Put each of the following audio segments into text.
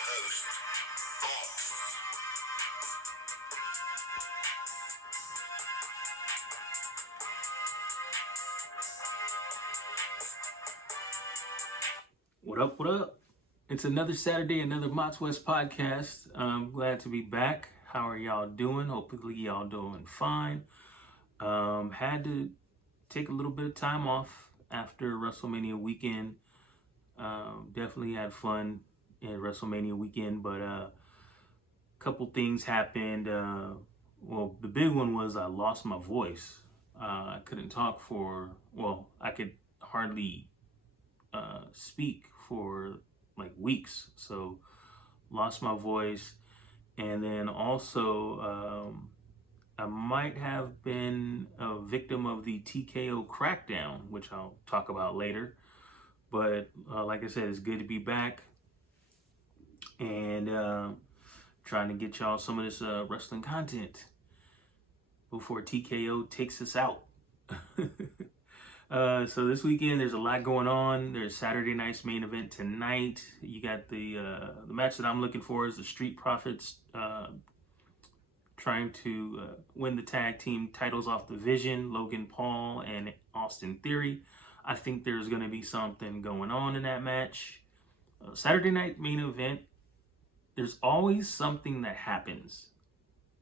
host, Box. What up, what up? It's another Saturday, another W.E.S.T podcast. I'm glad to be back. How are y'all doing? Hopefully y'all doing fine. Had to take a little bit of time off after WrestleMania weekend. Definitely had fun at WrestleMania weekend, but a couple things happened. Well, the big one was I lost my voice. I couldn't talk I could hardly speak for like weeks. So lost my voice. And then also, I might have been a victim of the TKO crackdown, which I'll talk about later. But like I said, it's good to be back and trying to get y'all some of this wrestling content before TKO takes us out. So this weekend there's a lot going on. There's Saturday night's main event tonight. You got the match that I'm looking for is the Street Profits trying to win the tag team titles off the Vision, Logan Paul and Austin Theory. I think there's going to be something going on in that match. Saturday night main event. There's always something that happens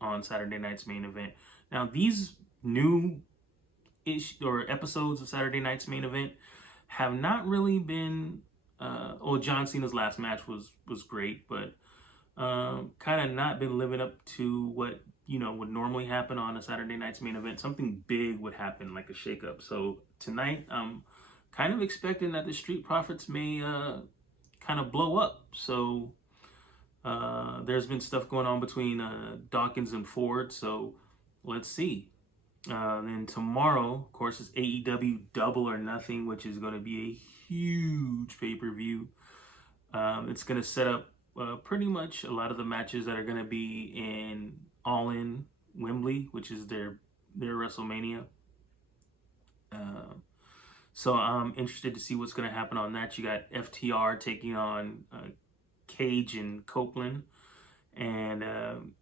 on Saturday night's main event. Now these new episodes of Saturday night's main event have not really been John Cena's last match was great, but kind of not been living up to what would normally happen on a Saturday night's main event. Something big would happen, like a shakeup. So tonight I'm kind of expecting that the Street Profits may kind of blow up. So there's been stuff going on between Dawkins and Ford, so let's see. Then tomorrow, of course, is AEW Double or Nothing, which is going to be a huge pay-per-view. It's going to set up pretty much a lot of the matches that are going to be in All In Wembley, which is their WrestleMania. So I'm interested to see what's going to happen on that. You got FTR taking on Cage and Copeland, and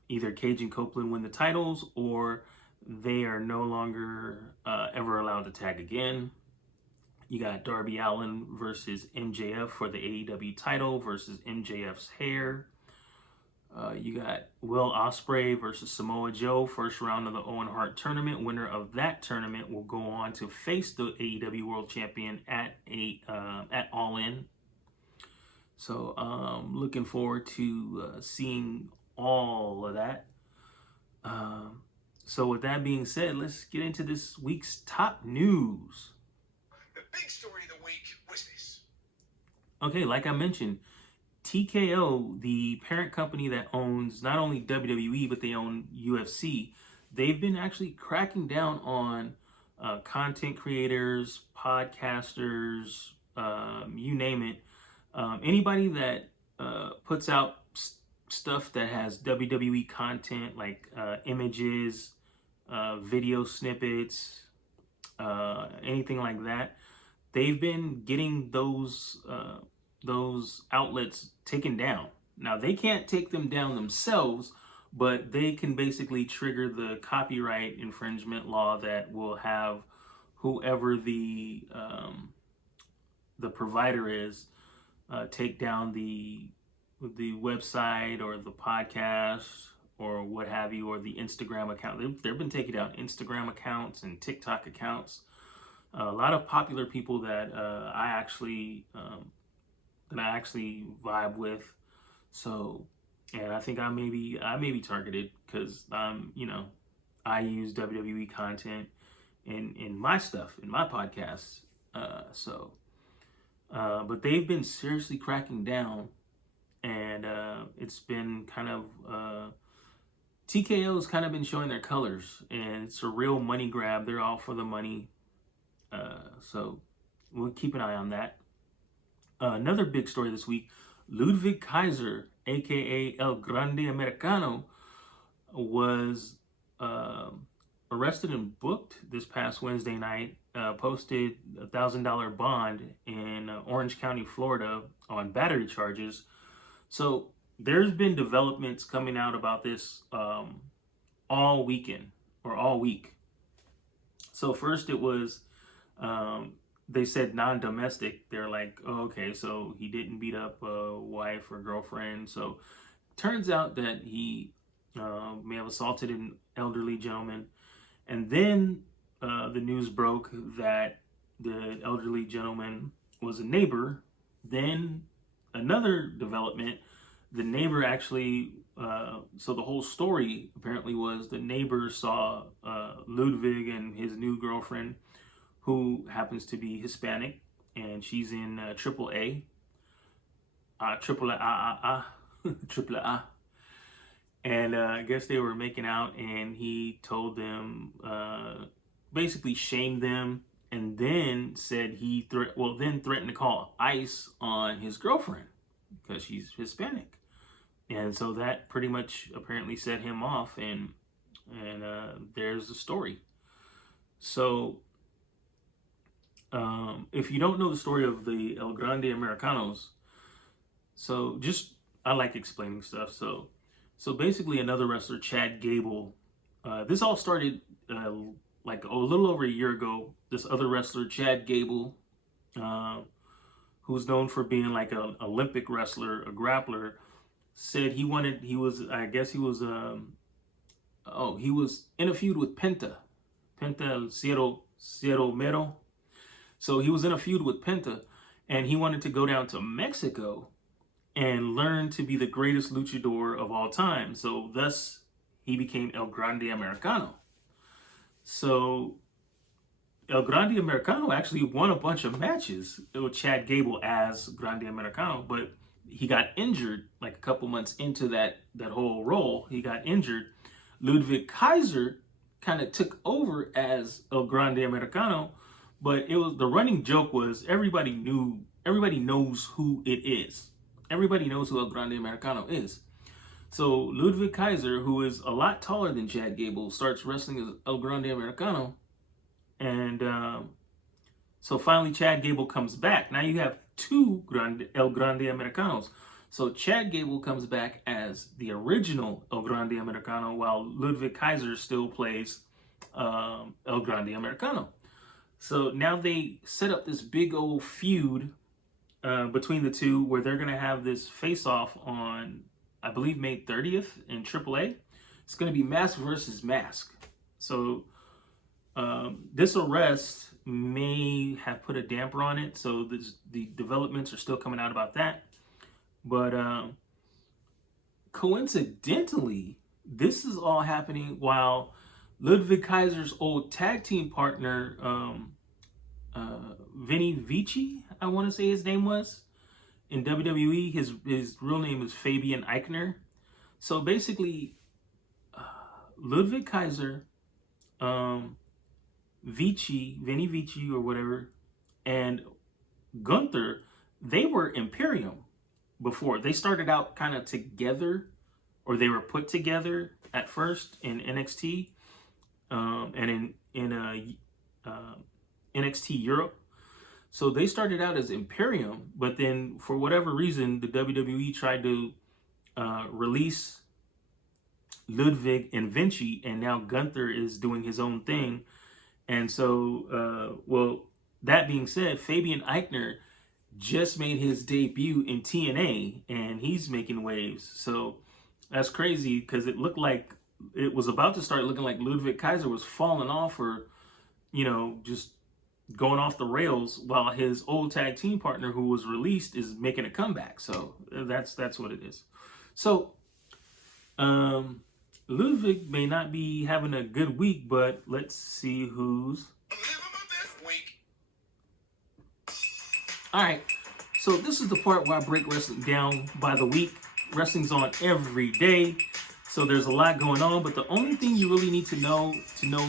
either Cage and Copeland win the titles, or they are no longer ever allowed to tag again. You got Darby Allin versus MJF for the AEW title versus MJF's hair. You got Will Ospreay versus Samoa Joe, first round of the Owen Hart tournament. Winner of that tournament will go on to face the AEW World Champion at All In. So looking forward to seeing all of that. So with that being said, let's get into this week's top news. The big story of the week was this. Okay, like I mentioned, TKO, the parent company that owns not only WWE, but they own UFC, they've been actually cracking down on content creators, podcasters, you name it. Anybody that puts out stuff that has WWE content, like images, video snippets, anything like that, they've been getting those outlets taken down. Now they can't take them down themselves, but they can basically trigger the copyright infringement law that will have whoever the provider is take down the website or the podcast or what have you, or the Instagram account. They've been taking down Instagram accounts and TikTok accounts. A lot of popular people that I actually vibe with. So, and I think I may be targeted because I use WWE content in my stuff, in my podcasts. But they've been seriously cracking down, and it's been kind of TKO's kind of been showing their colors, and it's a real money grab. They're all for the money. So we'll keep an eye on that. Another big story this week, Ludwig Kaiser, aka El Grande Americano, was arrested and booked this past Wednesday night, posted a $1,000 bond in Orange County, Florida on battery charges. So there's been developments coming out about this all weekend or all week. So first it was um, they said non-domestic. They're like, oh, okay, so he didn't beat up a wife or girlfriend. So turns out that he may have assaulted an elderly gentleman. And then the news broke that the elderly gentleman was a neighbor. Then another development, the neighbor actually, so the whole story apparently was the neighbor saw Ludwig and his new girlfriend, who happens to be Hispanic, and she's in triple A, triple A, triple A. And I guess they were making out, and he told them, basically shamed them, and then said then threatened to call ICE on his girlfriend because she's Hispanic, and so that pretty much apparently set him off, and there's the story. So if you don't know the story of the El Grande Americanos, so just I like explaining stuff. So basically, another wrestler, Chad Gable. This all started like a little over a year ago. This other wrestler, Chad Gable, who's known for being like an Olympic wrestler, a grappler, said he was in a feud with Penta El Cielo Mero. So he was in a feud with Penta, and he wanted to go down to Mexico and learn to be the greatest luchador of all time. So thus, he became El Grande Americano. So El Grande Americano actually won a bunch of matches with Chad Gable as Grande Americano, but he got injured like a couple months into that whole role. He got injured. Ludwig Kaiser kind of took over as El Grande Americano, but it was the running joke was everybody knows who it is. Everybody knows who El Grande Americano is. So Ludwig Kaiser, who is a lot taller than Chad Gable, starts wrestling as El Grande Americano. And so finally Chad Gable comes back. Now you have two El Grande Americanos. So Chad Gable comes back as the original El Grande Americano, while Ludwig Kaiser still plays El Grande Americano. So now they set up this big old feud between the two, where they're going to have this face-off on, I believe, May 30th in AAA. It's going to be mask versus mask. So this arrest may have put a damper on it. So the developments are still coming out about that. But coincidentally, this is all happening while Ludwig Kaiser's old tag team partner, Vinny Vici, I want to say his name was, in WWE. His real name is Fabian Eichner. So basically, Ludwig Kaiser, Vinny Vici or whatever, and Gunther, they were Imperium before. They started out kind of together, or they were put together at first in NXT, and in NXT Europe. So they started out as Imperium, but then for whatever reason, the WWE tried to release Ludwig and Vinci, and now Gunther is doing his own thing. And so, that being said, Fabian Eichner just made his debut in TNA, and he's making waves. So that's crazy, because it looked like it was about to start looking like Ludwig Kaiser was falling off, or just going off the rails, while his old tag team partner who was released is making a comeback. So that's what it is. So Ludwig may not be having a good week, but let's see who's. All right, so this is the part where I break wrestling down by the week. Wrestling's on every day, so there's a lot going on, but the only thing you really need to know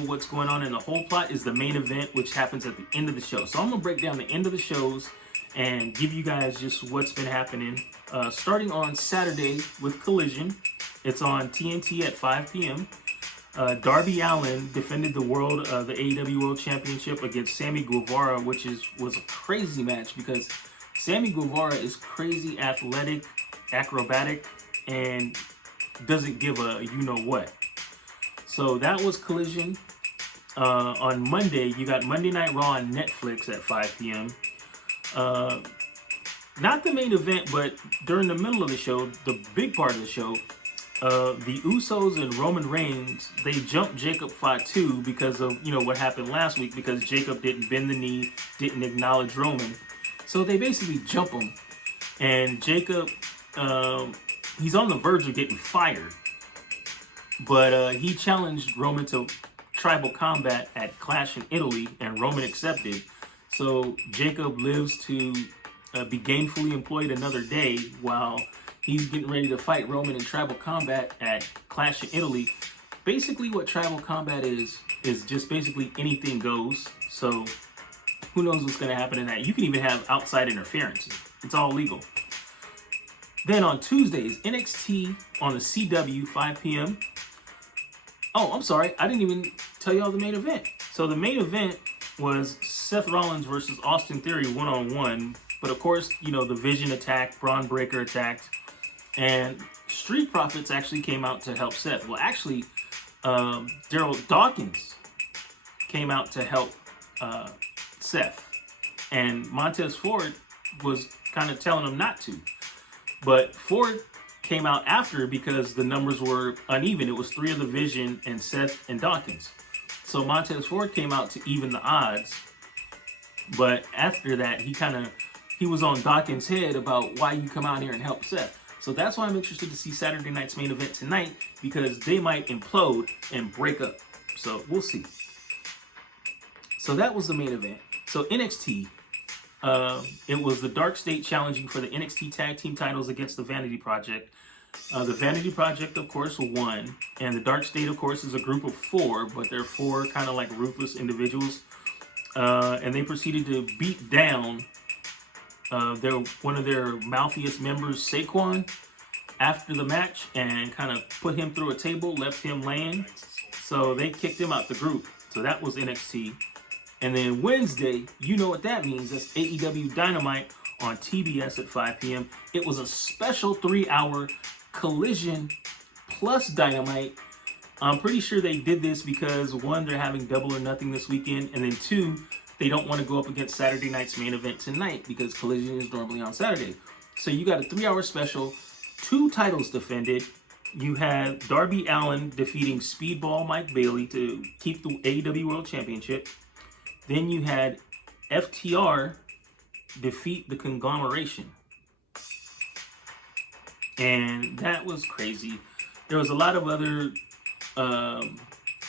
what's going on in the whole plot is the main event, which happens at the end of the show. So I'm going to break down the end of the shows and give you guys just what's been happening. Starting on Saturday with Collision. It's on TNT at 5 p.m. Darby Allin defended the AEW World Championship against Sammy Guevara, which was a crazy match because Sammy Guevara is crazy athletic, acrobatic, and doesn't give a you know what. So that was Collision. On Monday, you got Monday Night Raw on Netflix at 5 p.m. Uh, Not the main event, but during the middle of the show, the big part of the show, the Usos and Roman Reigns, they jumped Jacob Fatu because of, what happened last week, because Jacob didn't bend the knee, didn't acknowledge Roman. So they basically jump him. And Jacob, he's on the verge of getting fired. But he challenged Roman to tribal combat at Clash in Italy, and Roman accepted. So Jacob lives to be gainfully employed another day while he's getting ready to fight Roman in tribal combat at Clash in Italy. Basically, what tribal combat is just basically anything goes. So who knows what's going to happen in that? You can even have outside interference. It's all legal. Then on Tuesdays, NXT on the CW, 5 p.m. Oh, I'm sorry. I didn't even tell y'all the main event. So the main event was Seth Rollins versus Austin Theory one-on-one. But of course, the Vision attacked, Braun Breaker attacked, and Street Profits actually came out to help Seth. Well, actually, Daryl Dawkins came out to help Seth. And Montez Ford was kind of telling him not to. But Ford came out after because the numbers were uneven. It was 3 of the Vision and Seth and Dawkins. So Montez Ford came out to even the odds. But after that, he was on Dawkins' head about why you come out here and help Seth. So that's why I'm interested to see Saturday night's main event tonight, because they might implode and break up. So we'll see. So that was the main event. So NXT, it was the Dark State challenging for the NXT Tag Team titles against the Vanity Project. The Vanity Project, of course, won. And the Dark State, of course, is a group of 4, but they're 4 kind of like ruthless individuals. And they proceeded to beat down one of their mouthiest members, Saquon, after the match, and kind of put him through a table, left him laying. So they kicked him out the group. So that was NXT. And then Wednesday, you know what that means. That's AEW Dynamite on TBS at 5 p.m. It was a special 3-hour Collision plus Dynamite. I'm pretty sure they did this because, 1, they're having Double or Nothing this weekend, and then 2, they don't want to go up against Saturday night's main event tonight because Collision is normally on Saturday. So you got a 3-hour special, 2 titles defended. You had Darby Allin defeating Speedball Mike Bailey to keep the AEW World Championship. Then you had FTR defeat the Conglomeration. And that was crazy. There was a lot of other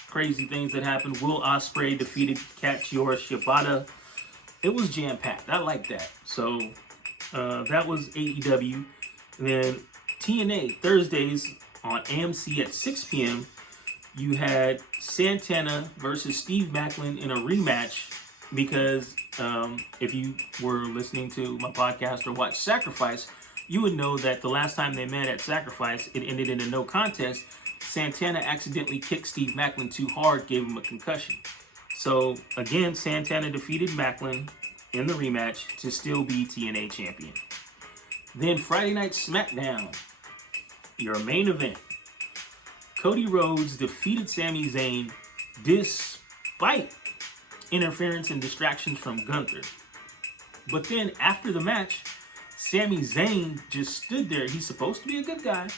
crazy things that happened. Will Ospreay defeated Katsuyori Shibata. It was jam-packed. I like that. So that was AEW. And then TNA, Thursdays on AMC at 6 p.m. You had Santana versus Steve Maclin in a rematch because if you were listening to my podcast or watched Sacrifice, you would know that the last time they met at Sacrifice, it ended in a no contest. Santana accidentally kicked Steve Maclin too hard, gave him a concussion. So again, Santana defeated Maclin in the rematch to still be TNA champion. Then Friday Night SmackDown, your main event. Cody Rhodes defeated Sami Zayn despite interference and distractions from Gunther. But then after the match, Sami Zayn just stood there. He's supposed to be a good guy,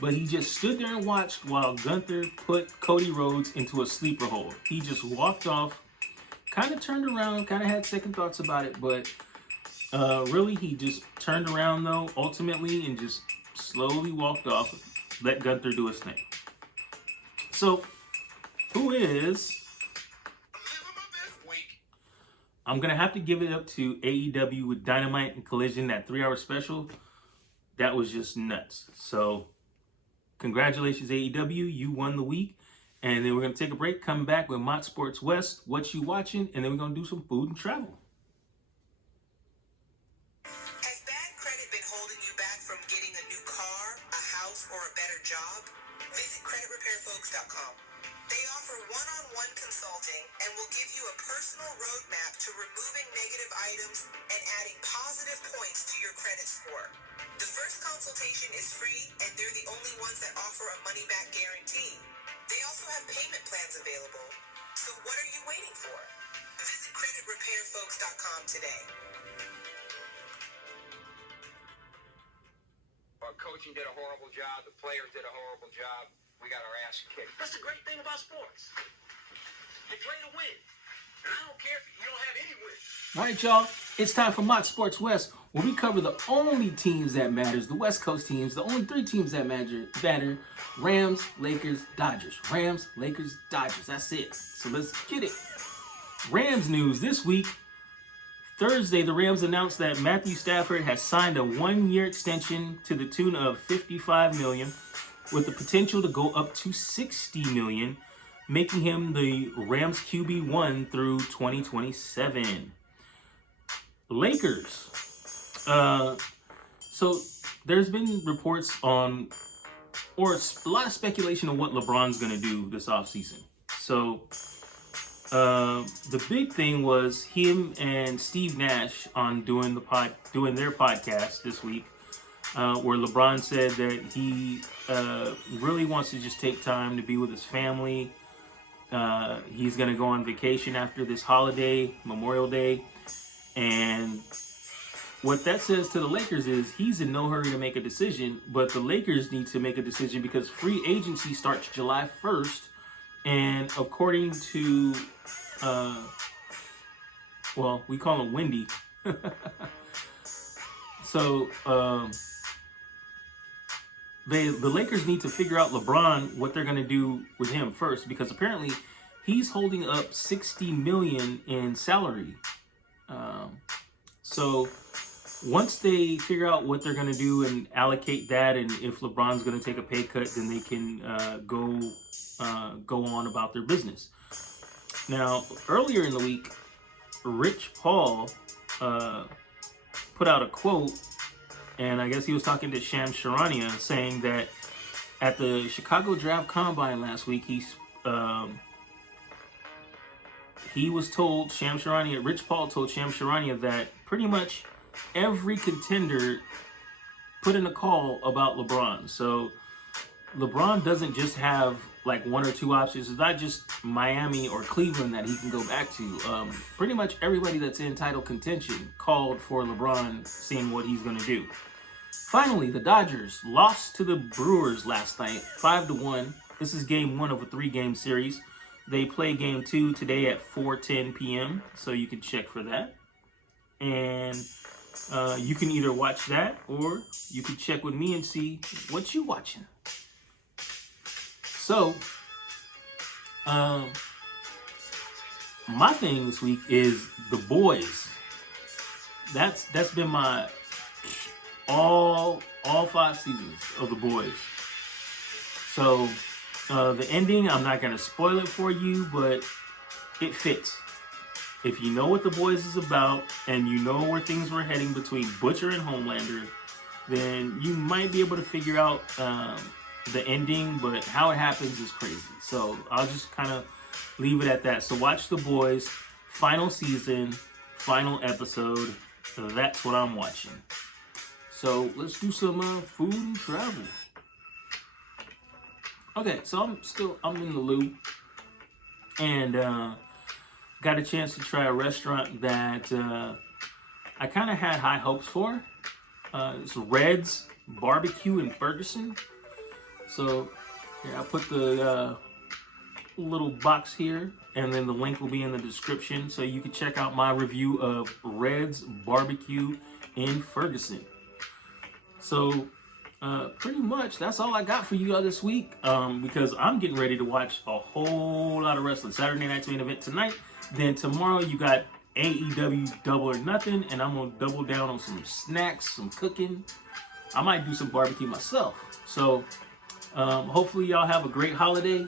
but he just stood there and watched while Gunther put Cody Rhodes into a sleeper hold. He just walked off, kind of turned around, kind of had second thoughts about it, but really he just turned around though, ultimately, and just slowly walked off, let Gunther do his thing. So, who is... I'm going to have to give it up to AEW with Dynamite and Collision, that 3-hour special. That was just nuts. So, congratulations, AEW. You won the week. And then we're going to take a break, come back with Mott Sports West, What You Watching, and then we're going to do some food and travel. Has bad credit been holding you back from getting a new car, a house, or a better job? Visit creditrepairfolks.com. They offer one-on-one consulting and will give you a personal roadmap to removing negative items and adding positive points to your credit score. The first consultation is free, and they're the only ones that offer a money-back guarantee. They also have payment plans available. So what are you waiting for? Visit creditrepairfolks.com today. Our coaching did a horrible job. The players did a horrible job. We got our ass kicked. That's the great thing about sports. You play to win. And I don't care if you don't have any wins. All right, y'all. It's time for Mock Sports West, where we cover the only teams that matters, the West Coast teams, the only 3 teams that matter: Rams, Lakers, Dodgers. Rams, Lakers, Dodgers. That's it. So let's get it. Rams news this week. Thursday, the Rams announced that Matthew Stafford has signed a 1-year extension to the tune of $55 million, with the potential to go up to $60 million, making him the Rams QB1 through 2027. Lakers. So there's been reports on, or a lot of speculation on what LeBron's going to do this offseason. So the big thing was him and Steve Nash on doing their podcast this week, where LeBron said that he really wants to just take time to be with his family. He's going to go on vacation after this holiday, Memorial Day. And what that says to the Lakers is he's in no hurry to make a decision, but the Lakers need to make a decision because free agency starts July 1st. And according to, we call him Wendy. So the Lakers need to figure out LeBron, what they're going to do with him first, because apparently he's holding up $60 million in salary. So once they figure out what they're going to do and allocate that, and if LeBron's going to take a pay cut, then they can go on about their business. Now, earlier in the week, Rich Paul put out a quote, and I guess he was talking to Shams Charania, saying that at the Chicago Draft Combine last week, he was told, Rich Paul told Shams Charania that pretty much every contender put in a call about LeBron. So LeBron doesn't just have like 1 or 2 options. It's not just Miami or Cleveland that he can go back to. Pretty much everybody that's in title contention called for LeBron, seeing what he's going to do. Finally, the Dodgers lost to the Brewers last night, 5-1. This is game 1 of a 3-game series. They play game 2 today at 4:10 p.m., so you can check for that. And you can either watch that or you can check with me and see what you watching. So, my thing this week is The Boys. That's been my all 5 seasons of The Boys. So, the ending, I'm not going to spoil it for you, but it fits. If you know what The Boys is about and you know where things were heading between Butcher and Homelander, then you might be able to figure out the ending, but how it happens is crazy. So I'll just kind of leave it at that. So watch The Boys, final season, final episode. That's what I'm watching. So let's do some food and travel. Okay, so I'm in the loop, and got a chance to try a restaurant that I kind of had high hopes for. It's Red's Barbecue in Ferguson. So here, I put the little box here, and then the link will be in the description, so you can check out my review of Red's Barbecue in Ferguson. So pretty much that's all I got for you all this week, because I'm getting ready to watch a whole lot of wrestling. Saturday night's main event tonight. Then tomorrow you got AEW Double or Nothing, and I'm going to double down on some snacks, some cooking. I might do some barbecue myself. So hopefully y'all have a great holiday.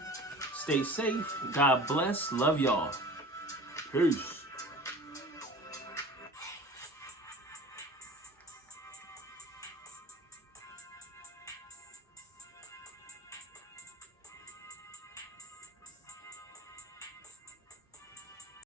Stay safe. God bless. Love y'all. Peace.